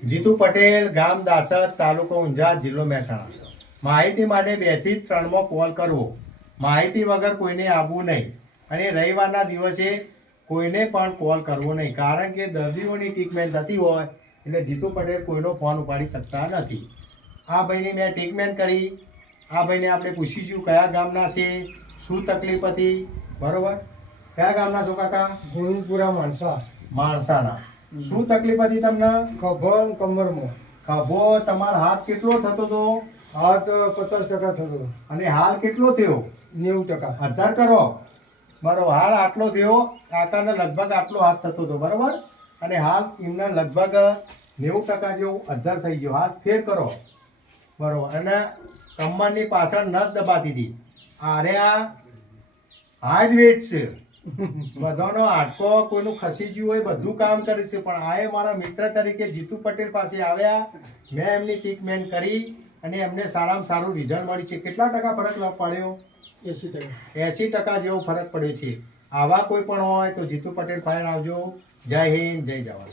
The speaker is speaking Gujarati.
જીતુ પટેલ, ગામ દાસદ, તાલુકો ઊંઝા, જિલ્લો મહેસાણા. માહિતી માટે 2 થી 3 કોલ કરવો. માહિતી વગર કોઈને આવવું નહીં. અને રવિવારના દિવસે કોઈને પણ કોલ કરવો નહીં, કારણ કે દર્દીઓની ટ્રીટમેન્ટ થતી હોય એટલે જીતુ પટેલ કોઈનો ફોન ઉપાડી શકતા નથી. આ ભાઈની મેં ટ્રીટમેન્ટ કરી. આ ભાઈને આપણે પૂછીશું કયા ગામના છે, શું તકલીફ હતી, બરોબર? કયા ગામના છો કાકા? ગોવિંદપુરા માણસા. માણસાના. શું તકલીફ હતી તમને? ખભો ને કમરમાં. ખભો. તમારો હાથ કેટલો થતો હતો? હાથ 50% થતો. અને હાલ કેટલો થયો? 90%. અધાર કરો. બરોબર. હાલ આટલો થયો. કાકાને લગભગ આટલો હાથ થતો હતો, બરોબર? અને હાલ એમને લગભગ 90% જેવું અધાર થઈ ગયો. હાથ ફેર કરો. બરોબર. અને કમરની પાછળ નસ દબાતી હતી. આરે આ હાર્ડ વેટ છે. બધાનો હાડકો કોઈનું ખસી ગયું હોય બધું કામ કરે છે, પણ આ એ મારા મિત્ર તરીકે જીતુ પટેલ પાસે આવ્યા. મેં એમની ટ્રીટમેન્ટ કરી અને એમને સારામાં સારું રિઝલ્ટ મળ્યું છે. કેટલા ટકા ફરક પડ્યો? 80%. 80% જેવો ફરક પડ્યો છે. આવા કોઈ પણ હોય તો જીતુ પટેલ પાસે આવજો. જય હિન્દ, જય જવાન.